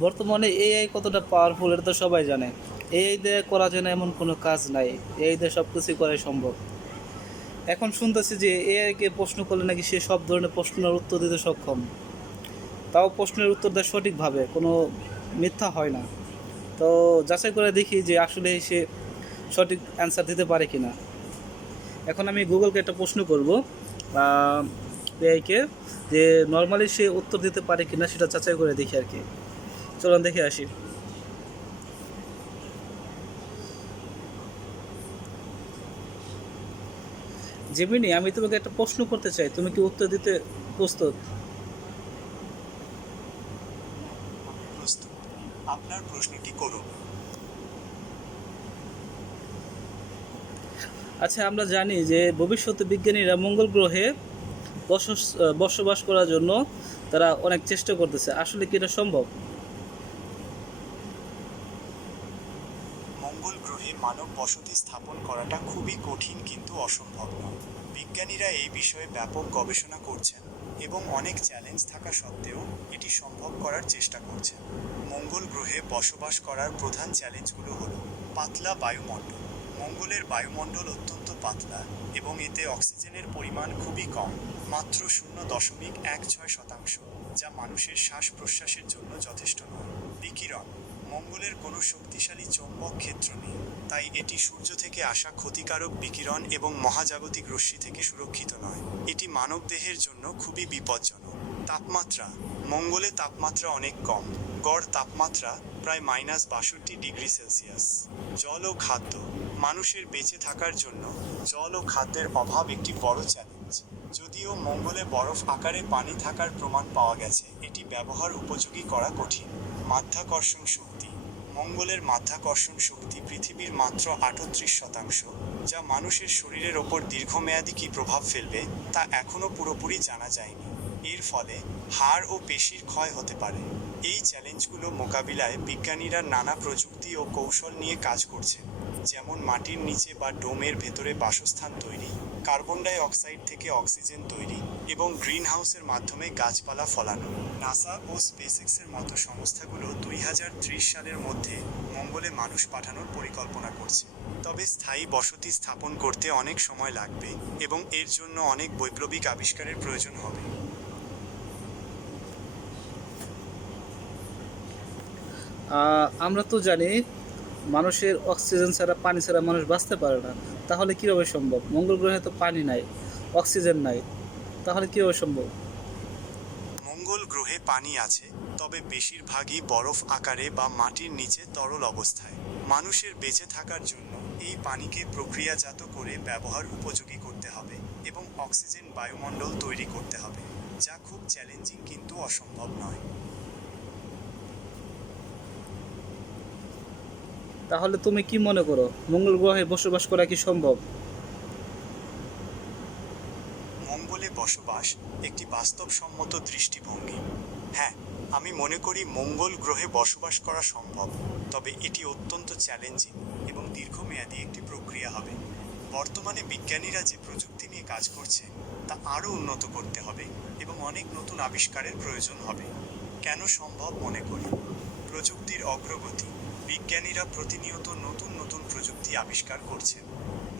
বর্তমানে এআই কতটা পাওয়ারফুল এটা তো সবাই জানে। এআই দিয়ে করা যায় না এমন কোনো কাজ নাই। এআই দিয়ে সব কিছুই করাই সম্ভব। এখন শুনতেছি যে এআইকে প্রশ্ন করলে নাকি সে সব ধরনের প্রশ্নের উত্তর দিতে সক্ষম। তাও প্রশ্নের উত্তর দেয় সঠিকভাবে, কোনো মিথ্যা হয় না। তো যাচাই করে দেখি যে আসলে সে সঠিক অ্যান্সার দিতে পারে কি না। এখন আমি গুগলকে একটা প্রশ্ন করব, এআইকে, যে নর্মালি সে উত্তর দিতে পারে কি না সেটা যাচাই করে দেখি আর কি। চলুন দেখে আসি। জেমিনি, আমি তোমাকে একটা প্রশ্ন করতে চাই, তুমি কি উত্তর দিতে প্রস্তুত? আমি প্রস্তুত। আপনার প্রশ্নটি করুন। আচ্ছা, আমরা জানি যে ভবিষ্যতে বিজ্ঞানীরা মঙ্গল গ্রহে বসবাস করার জন্য তারা অনেক চেষ্টা করতেছে, আসলে কি এটা সম্ভব? মঙ্গল গ্রহে মানব বসতি স্থাপন করাটা খুবই কঠিন কিন্তু অসম্ভব নয়। বিজ্ঞানীরা এই বিষয়ে ব্যাপক গবেষণা করছেন এবং অনেক চ্যালেঞ্জ থাকা সত্ত্বেও এটি সম্ভব করার চেষ্টা করছেন। মঙ্গল গ্রহে বসবাস করার প্রধান চ্যালেঞ্জগুলো হলো পাতলা বায়ুমণ্ডল। মঙ্গলের বায়ুমণ্ডল অত্যন্ত পাতলা এবং এতে অক্সিজেনের পরিমাণ খুবই কম, মাত্র 0.16%, যা মানুষের শ্বাস প্রশ্বাসের জন্য যথেষ্ট নয়। বিকিরণ: মঙ্গলের কোনো শক্তিশালী চৌম্বক ক্ষেত্র নেই, তাই এটি সূর্য থেকে আসা ক্ষতিকারক বিকিরণ এবং মহাজাগতিক রশ্মি থেকে সুরক্ষিত নয়। এটি মানবদেহের জন্য খুবই বিপজ্জনক। তাপমাত্রা: মঙ্গলে তাপমাত্রা অনেক কম, গড় তাপমাত্রা প্রায় -62°C। জল ও খাদ্য: মানুষের বেঁচে থাকার জন্য জল ও খাদ্যের অভাব একটি বড় চ্যালেঞ্জ। যদিও মঙ্গলে বরফ আকারে পানি থাকার প্রমাণ পাওয়া গেছে, এটি ব্যবহার উপযোগী করা কঠিন। মাধ্যাকর্ষণ শক্তি: মঙ্গলের মাধ্যাকর্ষণ শক্তি পৃথিবীর মাত্র 38%, যা মানুষের শরীরের ওপর দীর্ঘমেয়াদী কী প্রভাব ফেলবে তা এখনও পুরোপুরি জানা যায়নি। এর ফলে হাড় ও পেশির ক্ষয় হতে পারে। এই চ্যালেঞ্জগুলো মোকাবিলায় বিজ্ঞানীরা নানা প্রযুক্তি ও কৌশল নিয়ে কাজ করছেন, যেমন মাটির নিচে বা ডোমের ভেতরে বাসস্থান তৈরি, কার্বন ডাই অক্সাইড থেকে অক্সিজেন তৈরি এবং গ্রিনহাউসের মাধ্যমে গাছপালা ফলানো। নাসা ও স্পেসএক্সের মতো সংস্থাগুলো 2030 সালের মধ্যে মঙ্গলে মানুষ পাঠানোর পরিকল্পনা করছে। তবে স্থায়ী বসতি স্থাপন করতে অনেক সময় লাগবে এবং এর জন্য অনেক বৈপ্লবিক আবিষ্কারের প্রয়োজন হবে। আমরা তো জানি মানুষের অক্সিজেন ছাড়া, পানি ছাড়া মানুষ বাঁচতে পারে না। তাহলে কীভাবে সম্ভব? মঙ্গল গ্রহে তো পানি নাই, অক্সিজেন নাই, তাহলে কীভাবে সম্ভব? মঙ্গল গ্রহে পানি আছে, তবে বেশিরভাগই বরফ আকারে বা মাটির নিচে তরল অবস্থায়। মানুষের বেঁচে থাকার জন্য এই পানিকে প্রক্রিয়াজাত করে ব্যবহার উপযোগী করতে হবে এবং অক্সিজেন বায়ুমণ্ডল তৈরি করতে হবে, যা খুব চ্যালেঞ্জিং কিন্তু অসম্ভব নয়। তাহলে তুমি কি মনে করো, মঙ্গল গ্রহে বসবাস করা কি সম্ভব? মঙ্গলে বসবাস একটি বাস্তবসম্মত দৃষ্টিভঙ্গি। হ্যাঁ, আমি মনে করি মঙ্গল গ্রহে বসবাস করা সম্ভব, তবে এটি অত্যন্ত চ্যালেঞ্জিং এবং দীর্ঘমেয়াদী একটি প্রক্রিয়া হবে। বর্তমানে বিজ্ঞানীরা যে প্রযুক্তি নিয়ে কাজ করছে তা আরও উন্নত করতে হবে এবং অনেক নতুন আবিষ্কারের প্রয়োজন হবে। কেন সম্ভব মনে করি? প্রযুক্তির অগ্রগতি: বিজ্ঞানীরা প্রতিনিয়ত নতুন নতুন প্রযুক্তি আবিষ্কার করছেন।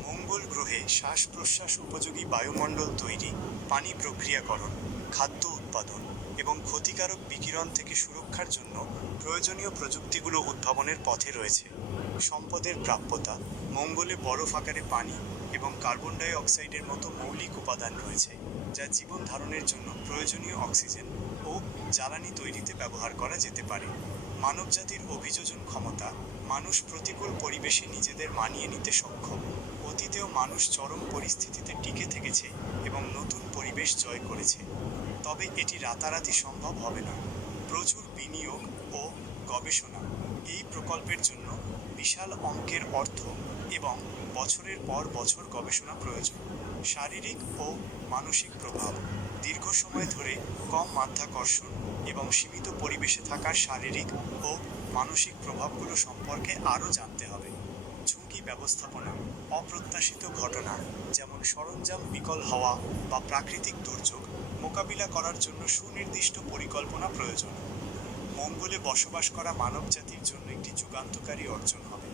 মঙ্গল গ্রহে শ্বাস প্রশ্বাস উপযোগী বায়ুমণ্ডল তৈরি, পানি প্রক্রিয়াকরণ, খাদ্য উৎপাদন এবং ক্ষতিকারক বিকিরণ থেকে সুরক্ষার জন্য প্রয়োজনীয় প্রযুক্তিগুলো উদ্ভাবনের পথে রয়েছে। সম্পদের প্রাপ্যতা: মঙ্গলে বরফ আকারে পানি এবং কার্বন ডাই অক্সাইডের মতো মৌলিক উপাদান রয়েছে, যা জীবন ধারণের জন্য প্রয়োজনীয় অক্সিজেন ও জ্বালানি তৈরিতে ব্যবহার করা যেতে পারে। মানবজাতির অভিযোজন ক্ষমতা: মানুষ প্রতিকূল পরিবেশে নিজেদের মানিয়ে নিতে সক্ষম। অতীতেও মানুষ চরম পরিস্থিতিতে টিকে থেকেছে এবং নতুন পরিবেশ জয় করেছে। তবে এটি রাতারাতি সম্ভব হবে না। প্রচুর বিনিয়োগ ও গবেষণা: এই প্রকল্পের জন্য বিশাল অঙ্কের অর্থ এবং বছরের পর বছর গবেষণা প্রয়োজন। শারীরিক ও মানসিক প্রভাব: দীর্ঘ সময় ধরে কম মাধ্যাকর্ষণ এবং সীমিত পরিবেশে থাকার শারীরিক ও মানসিক প্রভাবগুলো সম্পর্কে আরও জানতে হবে। ঝুঁকি ব্যবস্থাপনা: অপ্রত্যাশিত ঘটনা যেমন সরঞ্জাম বিকল হওয়া বা প্রাকৃতিক দুর্যোগ মোকাবিলা করার জন্য সুনির্দিষ্ট পরিকল্পনা প্রয়োজন। মঙ্গলে বসবাস করা মানবজাতির জন্য একটি যুগান্তকারী অর্জন হবে,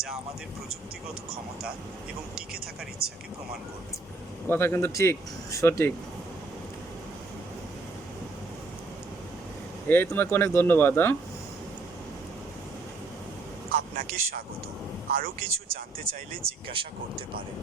যা আমাদের প্রযুক্তিগত ক্ষমতা এবং টিকে থাকার ইচ্ছাকে প্রমাণ করবে। কথা কিন্তু ঠিক, সঠিক। এই তোমাকে অনেক ধন্যবাদ। আপনাকে স্বাগত। আরও কিছু জানতে চাইলে জিজ্ঞাসা করতে পারেন।